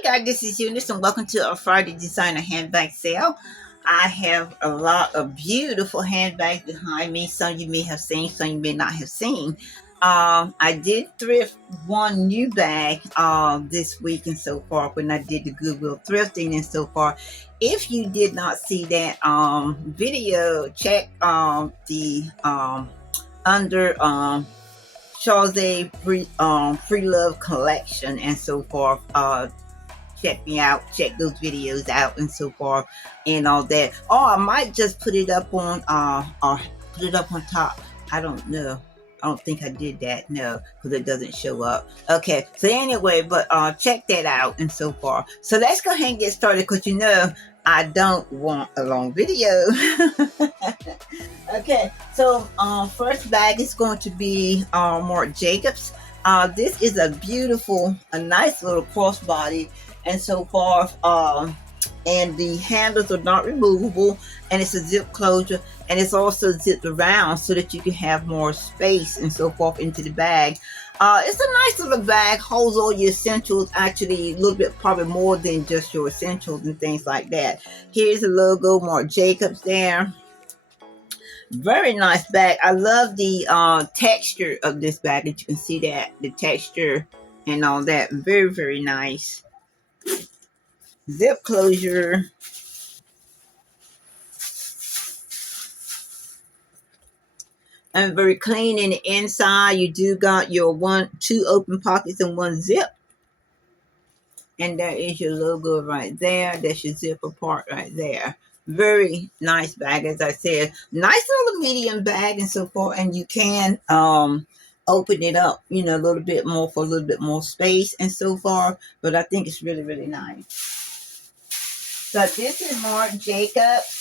Hi guys, this is Eunice and welcome to our Friday Designer Handbag Sale. I have a lot of beautiful handbags behind me. Some you may have seen, some you may not have seen. I did thrift one new bag this week and so far when I did the Goodwill thrifting and so far. If you did not see that video, check the under Charles free love collection and so forth. Check me out, check those videos out and so forth and all that. Or I might just put it up on or put it up on top. I don't know. I don't think I did that, no, because it doesn't show up. Okay, so anyway, but check that out and so forth. So let's go ahead and get started because I don't want a long video. Okay, so first bag is going to be Marc Jacobs. This is a beautiful, a nice little crossbody and so forth. And the handles are not removable, and it's a zip closure, and it's also zipped around so that you can have more space and so forth into the bag. It's a nice little bag, holds all your essentials, actually a little bit, probably more than just your essentials and things like that. Here's the logo, Marc Jacobs there. Very nice bag. I love the texture of this bag. As you can see that, the texture and all that. Very, very nice. Zip closure. And very clean in the inside. You do got your two open pockets and one zip. And there is your logo right there. That's your zipper part right there. Very nice bag, as I said. Nice little medium bag and so forth. And you can open it up, a little bit more for a little bit more space and so forth. But I think it's really, really nice. So this is Marc Jacobs.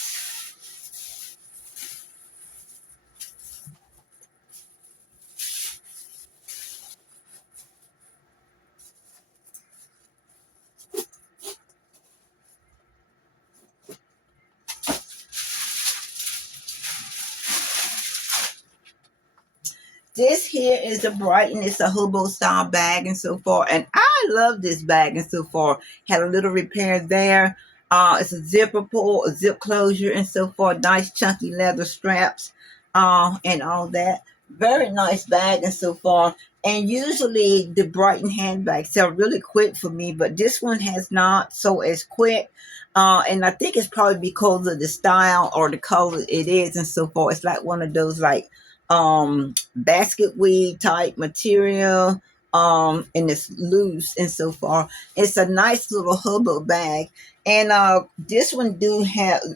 This here is the Brighton. It's a hobo style bag and so forth. And I love this bag and so forth. Had a little repair there. It's a zipper pull, a zip closure and so forth. Nice chunky leather straps and all that. Very nice bag and so forth. And usually the Brighton handbags sell really quick for me, but this one has not so as quick. And I think it's probably because of the style or the color it is and so forth. It's like one of those like basket weave type material, and it's loose and so far. It's a nice little hobo bag, and this one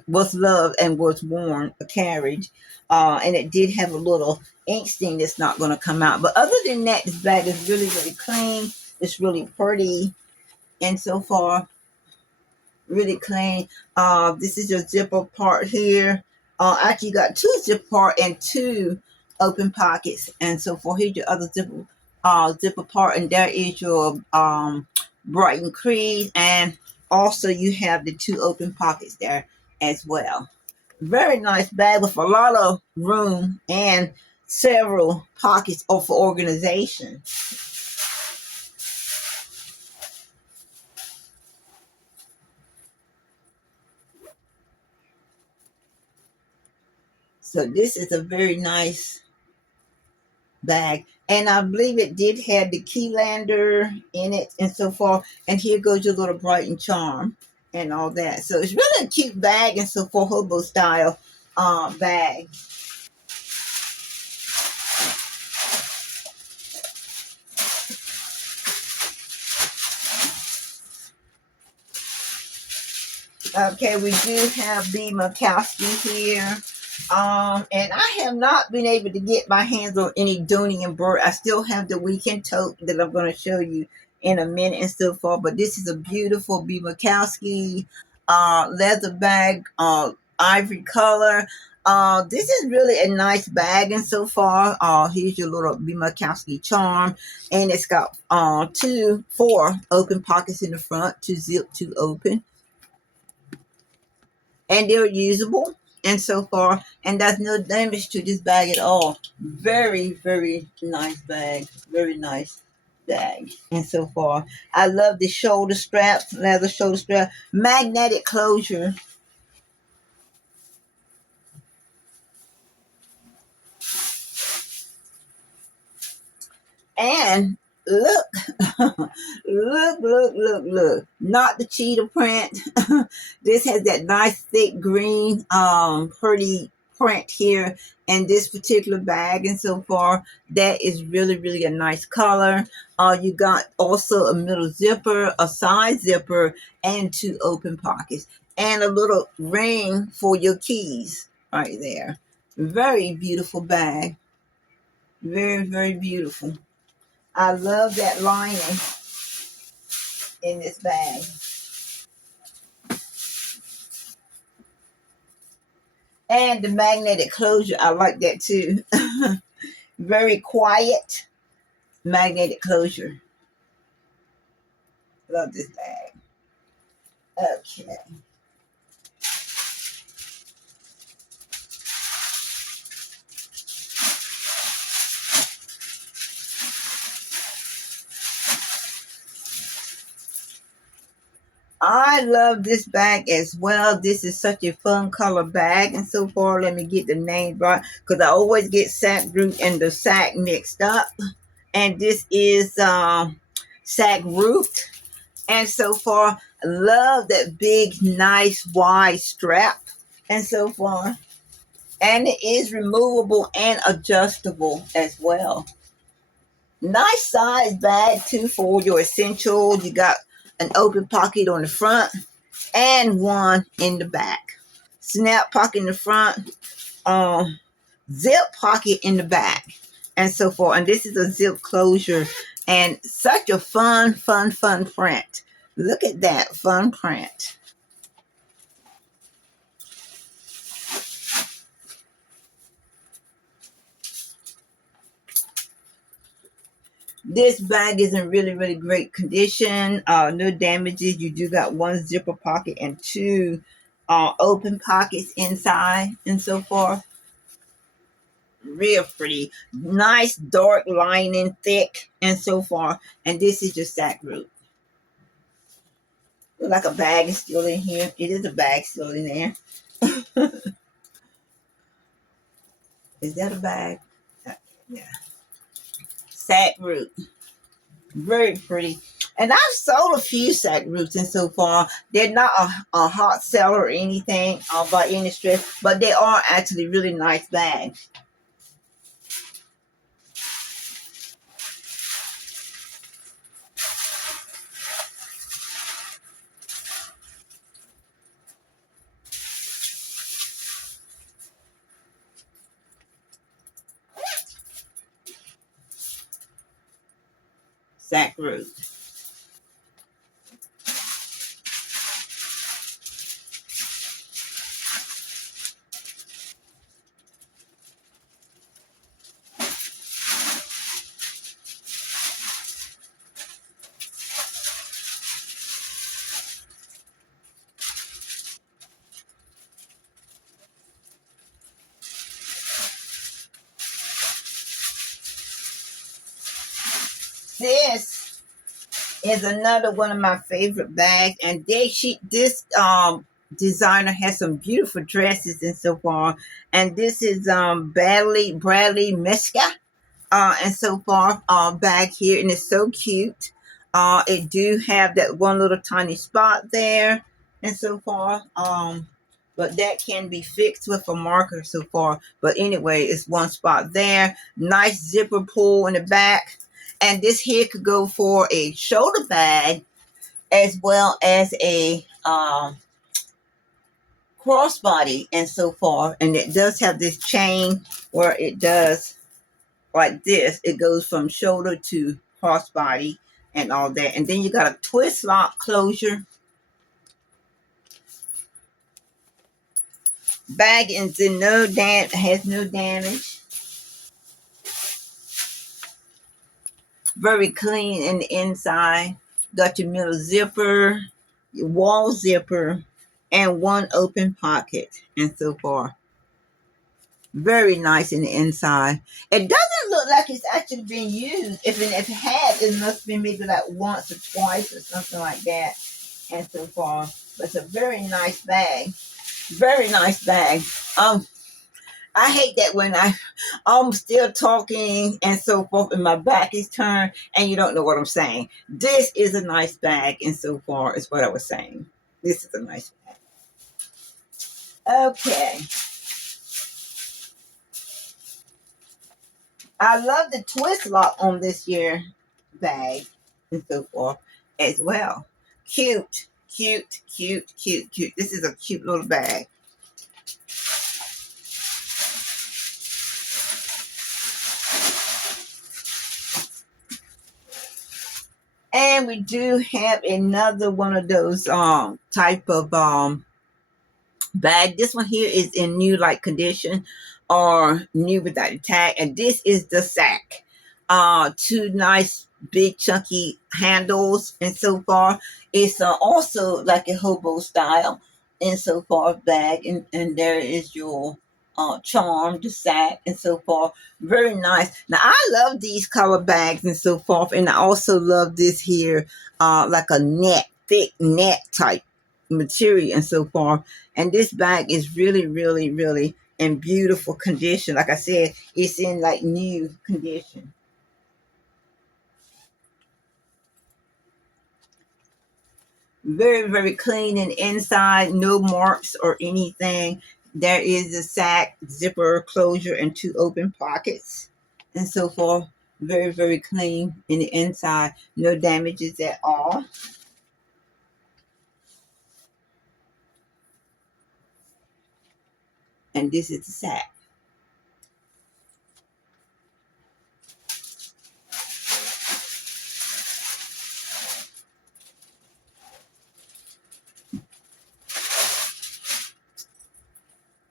was loved and was worn a carriage, and it did have a little ink stain that's not going to come out, but other than that, this bag is really, really clean. It's really pretty and so far really clean. This is your zipper part here. Actually you got two zipper part and two open pockets and so forth. Here's your other zipper part, and there is your Brighton crease, and also you have the two open pockets there as well. Very nice bag with a lot of room and several pockets for organization. So this is a very nice bag, and I believe it did have the keylander in it and so forth. And here goes your little Brighton charm and all that. So it's really a cute bag and so forth, hobo style bag. Okay, we do have B. Makowski here. And I have not been able to get my hands on any Downey and Burke. I still have the weekend tote that I'm going to show you in a minute and so forth. But this is a beautiful B. Makowski leather bag, ivory color. This is really a nice bag and so far. Here's your little B. Makowski charm. And it's got four open pockets in the front, two zip, two open. And they're usable and so far, and there's no damage to this bag at all. Very, very nice bag. Very nice. bag and so forth. I love the shoulder strap, leather shoulder strap, magnetic closure. And look, look. Not the cheetah print. This has that nice thick green, pretty print here in this particular bag and so far. That is really a nice color. You got also a middle zipper, a side zipper, and two open pockets, and a little ring for your keys right there. Very beautiful bag. Very beautiful. I love that lining in this bag. And the magnetic closure, I like that too. Very quiet magnetic closure. Love this bag. Okay. I love this bag as well. This is such a fun color bag. And so far, let me get the name right because I always get sack root and the sack mixed up. And this is sack root. And so far, I love that big, nice, wide strap. And so far, and it is removable and adjustable as well. Nice size bag too for your essentials. You got an open pocket on the front and one in the back. Snap pocket in the front, zip pocket in the back, and so forth. And this is a zip closure and such a fun print. Look at that fun print. This bag is in really great condition. No damages. You do got one zipper pocket and two open pockets inside and so forth. Real pretty. Nice dark lining, thick and so forth. And this is your sack root. Look like a bag is still in here. It is a bag still in there. Is that a bag? Yeah. Sack root. Very pretty. And I've sold a few sack roots and so far. They're not a hot seller or anything by any stretch, but they are actually really nice bags. Sack root. This is another one of my favorite bags, and this designer has some beautiful dresses and so far. And this is Bradley Miska and so far bag here, and it's so cute. It do have that one little tiny spot there and so far. But that can be fixed with a marker so far. But anyway, it's one spot there. Nice zipper pull in the back. And this here could go for a shoulder bag as well as a crossbody and so far. And it does have this chain where it does like this. It goes from shoulder to crossbody and all that. And then you got a twist lock closure. Bag is in has no damage. Very clean in the inside. Got your middle zipper, your wall zipper, and one open pocket and so forth. Very nice in the inside. It doesn't look like it's actually been used. If it had, it must have been maybe like once or twice or something like that. And so far, but it's a very nice bag. Very nice bag. I hate that when I'm still talking and so forth, and my back is turned, and you don't know what I'm saying. This is a nice bag, and so far is what I was saying. This is a nice bag. Okay. I love the twist lock on this year bag and so forth as well. Cute, cute, cute, cute, cute. This is a cute little bag. And we do have another one of those type of bag. This one here is in new like condition or new without a tag, and this is the sack. Two nice big chunky handles and so far. It's also like a hobo style and so far bag, and there is your charm, the sack and so forth. Very nice. Now I love these color bags and so forth, and I also love this here like a net, thick net type material and so forth. And this bag is really, really, really in beautiful condition. Like I said, it's in like new condition. Very, very clean and inside, no marks or anything. There is a sack, zipper closure, and two open pockets and so forth. Very, very clean in the inside, no damages at all. And this is the sack.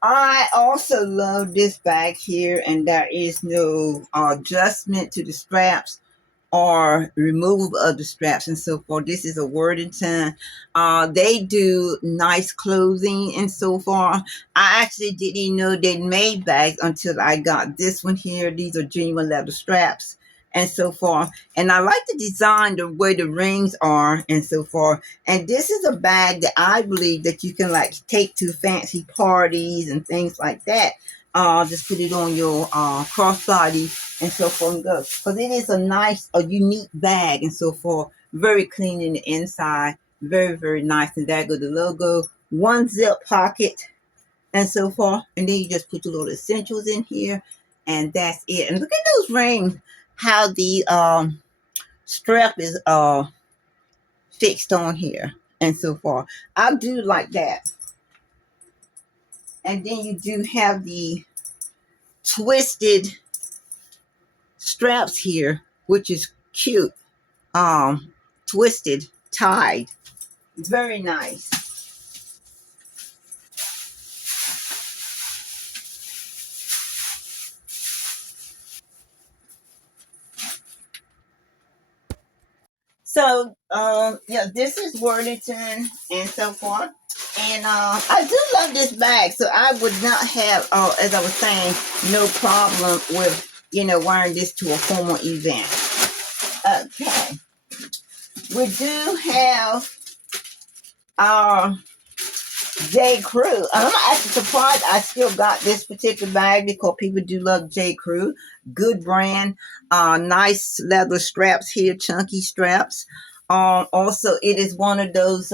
I also love this bag here, and there is no adjustment to the straps or removal of the straps and so forth. This is a Worthington. They do nice clothing and so forth. I actually didn't know they made bags until I got this one here. These are genuine leather straps and so forth. And I like the design, the way the rings are and so forth. And this is a bag that I believe that you can like take to fancy parties and things like that. Just put it on your crossbody and so forth and go. Because it is a nice, a unique bag and so forth. Very clean in the inside. Very, very nice. And there goes the logo. One zip pocket and so forth. And then you just put your little essentials in here. And that's it. And look at those rings. How the strap is fixed on here and so forth. I do like that. And then you do have the twisted straps here, which is cute. Twisted, tied. Very nice. So, yeah, this is Worthington and so forth. And I do love this bag. So I would not have, as I was saying, no problem with, wearing this to a formal event. Okay. We do have our J. Crew. I'm actually surprised I still got this particular bag because people do love J. Crew. Good brand. Nice leather straps here, chunky straps. Also, it is one of those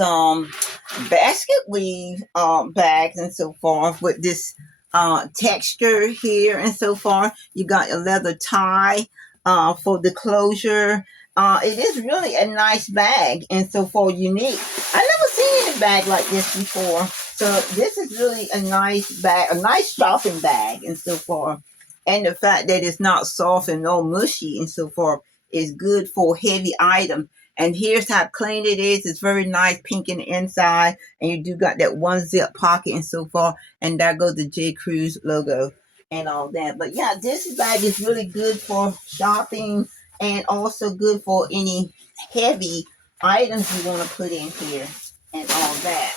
basket weave bags and so forth with this texture here and so forth. You got a leather tie for the closure. It is really a nice bag and so forth, unique. I never seen a bag like this before. So this is really a nice bag, a nice shopping bag and so forth. And the fact that it's not soft and no mushy and so forth is good for heavy item. And here's how clean it is. It's very nice, pink in the inside. And you do got that one zip pocket and so forth. And there goes the J. Crew's logo and all that. But yeah, this bag is really good for shopping and also good for any heavy items you want to put in here and all that.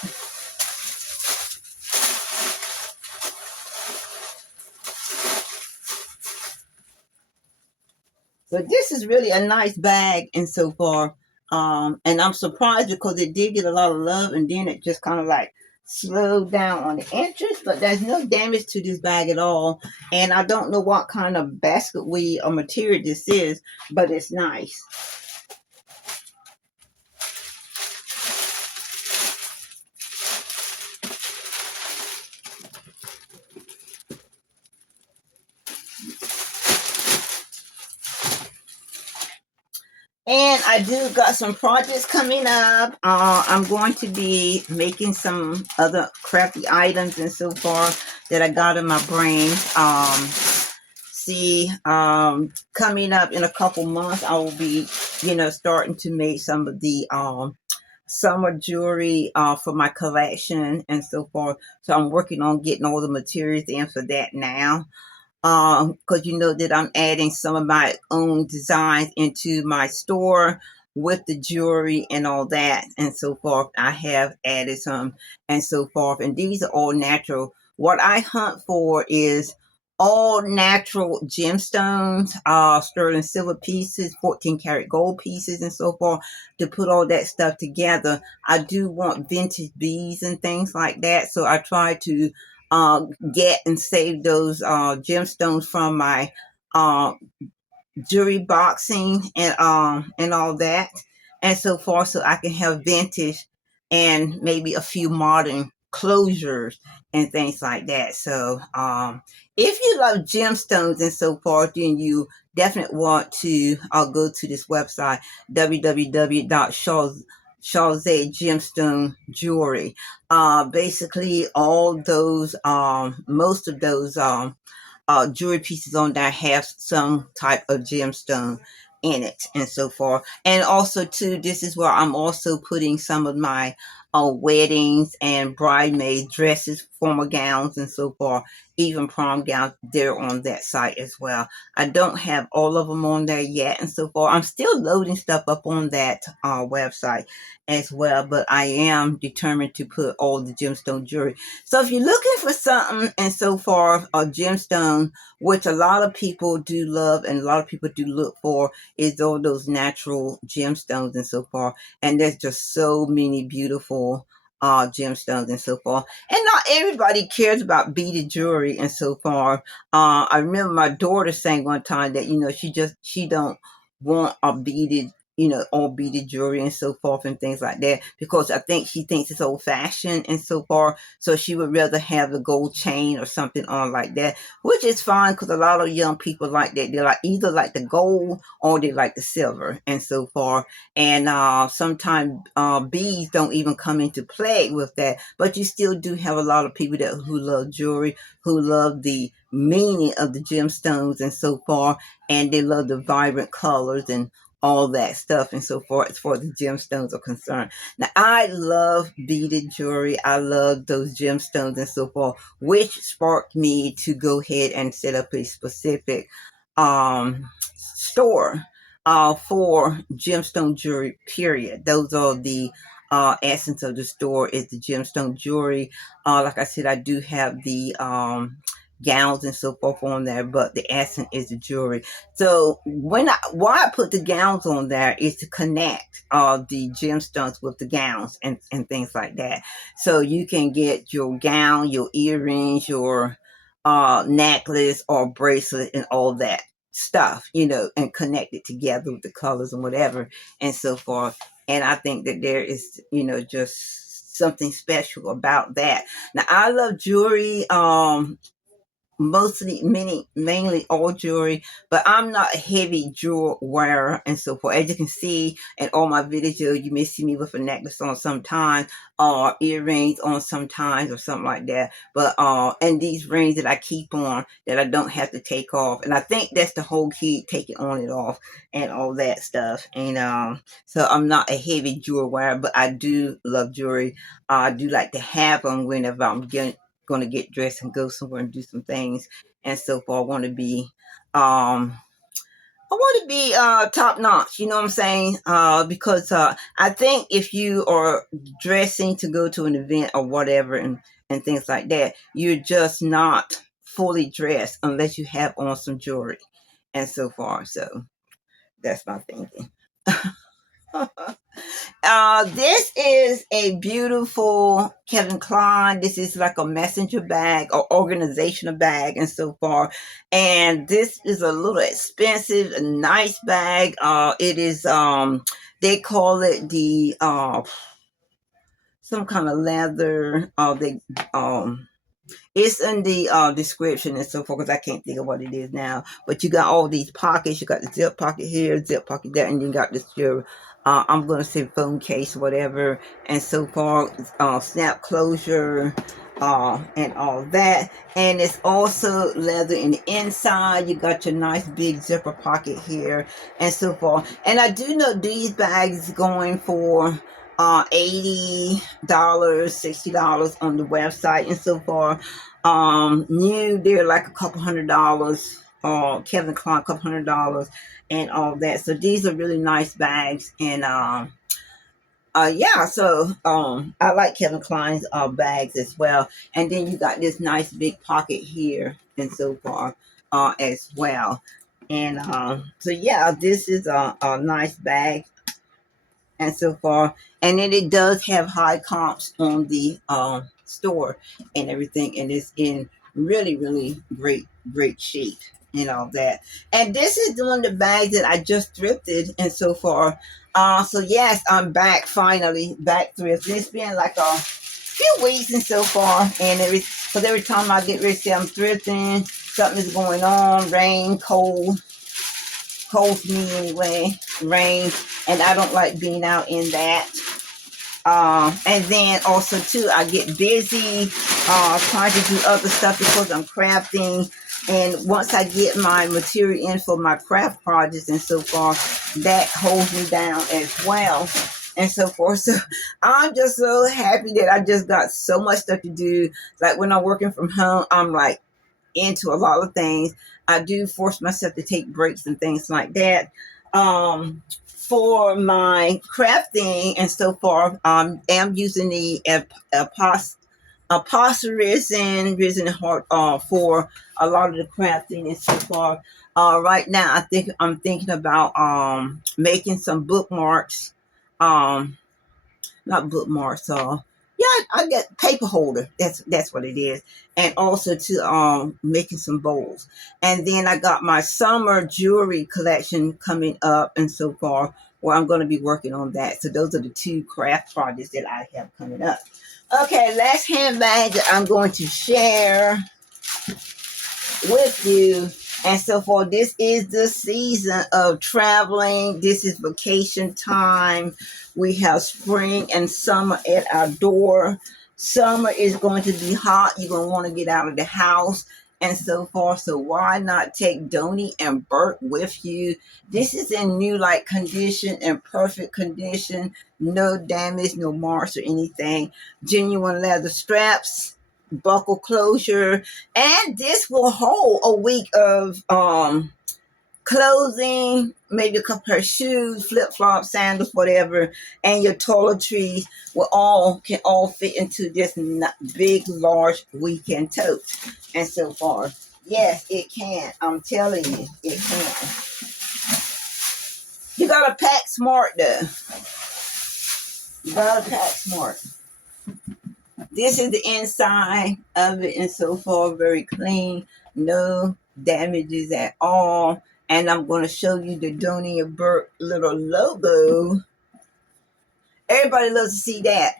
But this is really a nice bag and so far. And I'm surprised because it did get a lot of love and then it just kind of like slowed down on the interest, but there's no damage to this bag at all. And I don't know what kind of basket weave or material this is, but it's nice. And I do got some projects coming up. I'm going to be making some other crafty items and so far that I got in my brain. Coming up in a couple months, I will be, starting to make some of the summer jewelry for my collection and so forth. So I'm working on getting all the materials in for that now. Because you know that I'm adding some of my own designs into my store with the jewelry and all that and so forth. I have added some and so forth, and these are all natural. What I hunt for is all natural gemstones, sterling silver pieces, 14 karat gold pieces, and so forth to put all that stuff together. I do want vintage beads and things like that, so I try to get and save those gemstones from my uh, jewelry boxing and all that and so forth, so I can have vintage and maybe a few modern closures and things like that. So if you love gemstones and so forth, then you definitely want to go to this website, www.Shawzay Gemstone Jewelry. Basically all those most of those jewelry pieces on there have some type of gemstone in it and so forth. And also too, this is where I'm also putting some of my weddings and bridesmaid dresses, formal gowns and so forth, even prom gowns, they're on that site as well. I don't have all of them on there yet and so forth. I'm still loading stuff up on that website as well, but I am determined to put all the gemstone jewelry. So if you're looking for something and so forth, a gemstone, which a lot of people do love and a lot of people do look for, is all those natural gemstones and so forth. And there's just so many beautiful gemstones and so forth. And not everybody cares about beaded jewelry and so forth. I remember my daughter saying one time that, she don't want a beaded, all beaded jewelry and so forth and things like that because I think she thinks it's old fashioned and so forth. So she would rather have the gold chain or something on like that, which is fine because a lot of young people like that. They like either like the gold or they like the silver and so forth. And sometimes beads don't even come into play with that, but you still do have a lot of people who love jewelry, who love the meaning of the gemstones and so forth, and they love the vibrant colors and all that stuff and so forth as far as the gemstones are concerned. Now, I love beaded jewelry. I love those gemstones and so forth, which sparked me to go ahead and set up a specific store for gemstone jewelry, period. Those are the essence of the store is the gemstone jewelry. Like I said, I do have the gowns and so forth on there, but the essence is the jewelry. So why I put the gowns on there is to connect the gemstones with the gowns and things like that. So you can get your gown, your earrings, your necklace or bracelet and all that stuff, and connect it together with the colors and whatever and so forth. And I think that there is, just something special about that. Now I love jewelry, mainly all jewelry, but I'm not a heavy jewel wearer and so forth. As you can see in all my videos, you may see me with a necklace on sometimes or earrings on sometimes or something like that. But and these rings that I keep on that I don't have to take off. And I think that's the whole key, taking on and off and all that stuff. And so I'm not a heavy jewel wearer, but I do love jewelry. I do like to have them whenever I'm going to get dressed and go somewhere and do some things and so forth. I want to be top notch, you know what I'm saying? Because I think if you are dressing to go to an event or whatever and things like that, you're just not fully dressed unless you have on some jewelry and so forth. So That's my thinking. This is a beautiful Kevin Klein. This is like a messenger bag or organizational bag and so far. And this is a little expensive, a nice bag. It is they call it the some kind of leather. They it's in the description and so forth because I can't think of what it is now. But you got all these pockets. You got the zip pocket here, zip pocket there, and you got this your I'm gonna say phone case, whatever, and so far snap closure, and all that. And it's also leather in the inside. You got your nice big zipper pocket here, and so forth. And I do know these bags going for $80, $60 on the website and so far. New they're like a couple $100. Kevin Klein, $200 and all that. So these are really nice bags and yeah, so I like Kevin Klein's bags as well. And then you got this nice big pocket here and so far as well. And so yeah, this is a nice bag and so far. And then it does have high comps on the store and everything, and it's in really, really great shape and all that. And this is one of the bags that I just thrifted and so far. So yes, I'm back finally, back thrift. It's been like a few weeks and so far, and every time I get ready to say I'm thrifting, something is going on, rain, cold to me anyway, rain, and I don't like being out in that. And then also too, I get busy trying to do other stuff because I'm crafting. And once I get my material in for my craft projects and so far, that holds me down as well. And so forth. So I'm just so happy that I just got so much stuff to do. Like when I'm working from home, I'm like into a lot of things. I do force myself to take breaks and things like that. For my crafting and so forth, am using the apostle resin hard for a lot of the crafting and so far. Right now, I'm thinking about making some bookmarks. Not bookmarks. Yeah, I get paper holder. That's what it is, and also to making some bowls. And then I got my summer jewelry collection coming up, and so far, where I'm going to be working on that. So those are the two craft projects that I have coming up. Okay, last handbag that I'm going to share with you. And so for this is the season of traveling. This is vacation time. We have spring and summer at our door. Summer is going to be hot. You're going to want to get out of the house and so forth. So why not take Downey and Burke with you? This is in new like condition and perfect condition. No damage, no marks or anything. Genuine leather straps, buckle closure, and this will hold a week of clothing, maybe a couple of shoes, flip-flops, sandals, whatever, and your toiletries can all fit into this big large weekend tote. And so far, yes, it can. I'm telling you, it can. You gotta pack smart though. You gotta pack smart. This is the inside of it and so far, very clean, no damages at all. And I'm going to show you the Downey and Burke little logo. Everybody loves to see that.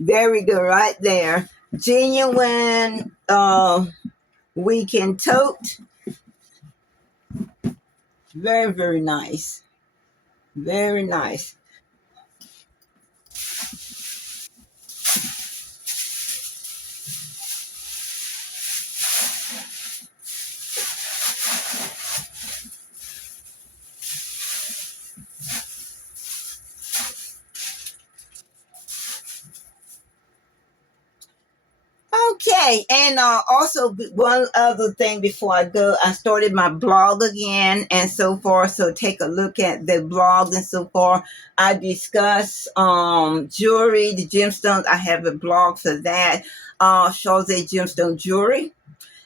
There we go, right there. Genuine weekend tote. Very, very nice. Very nice. Okay, and also one other thing before I go, I started my blog again and so forth. So take a look at the blog and so forth. I discuss jewelry, the gemstones. I have a blog for that. Chauze Gemstone Jewelry.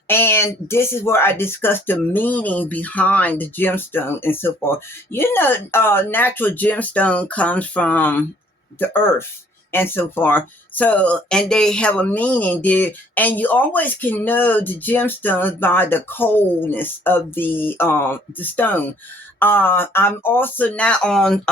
And this is where I discuss the meaning behind the gemstone and so forth. Natural gemstone comes from the earth and so forth. So, and they have a meaning there, and you always can know the gemstones by the coldness of the stone. I'm also now on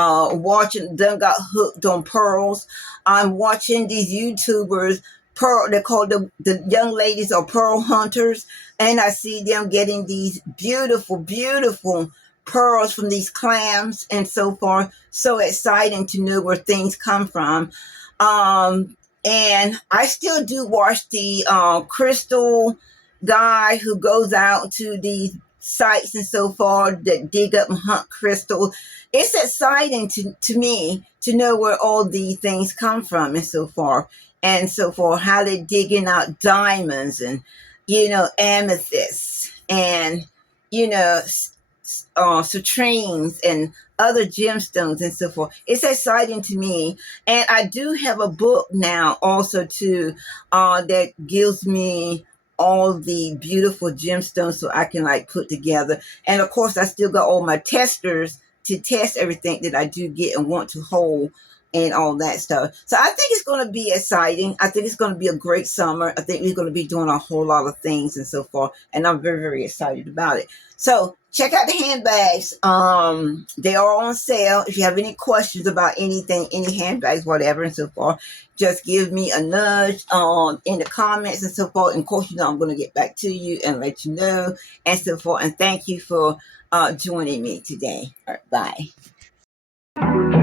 watching. Done got hooked on pearls. I'm watching these YouTubers. Pearl, they call the young ladies are pearl hunters, and I see them getting these beautiful, beautiful pearls from these clams and so forth. So exciting to know where things come from. And I still do watch the crystal guy who goes out to these sites and so forth that dig up and hunt crystal. It's exciting to me to know where all these things come from and so forth. And so forth, how they're digging out diamonds and, amethysts and, you know, citrines and other gemstones and so forth. It's exciting to me. And I do have a book now also too that gives me all the beautiful gemstones so I can like put together. And of course, I still got all my testers to test everything that I do get and want to hold and all that stuff. So I think it's going to be exciting. I think it's going to be a great summer. I think we're going to be doing a whole lot of things and so forth. And I'm very, very excited about it. So check out the handbags. They are on sale. If you have any questions about anything, any handbags, whatever, and so forth, just give me a nudge in the comments and so forth. And of course, I'm going to get back to you and let you know and so forth. And thank you for joining me today. All right, bye.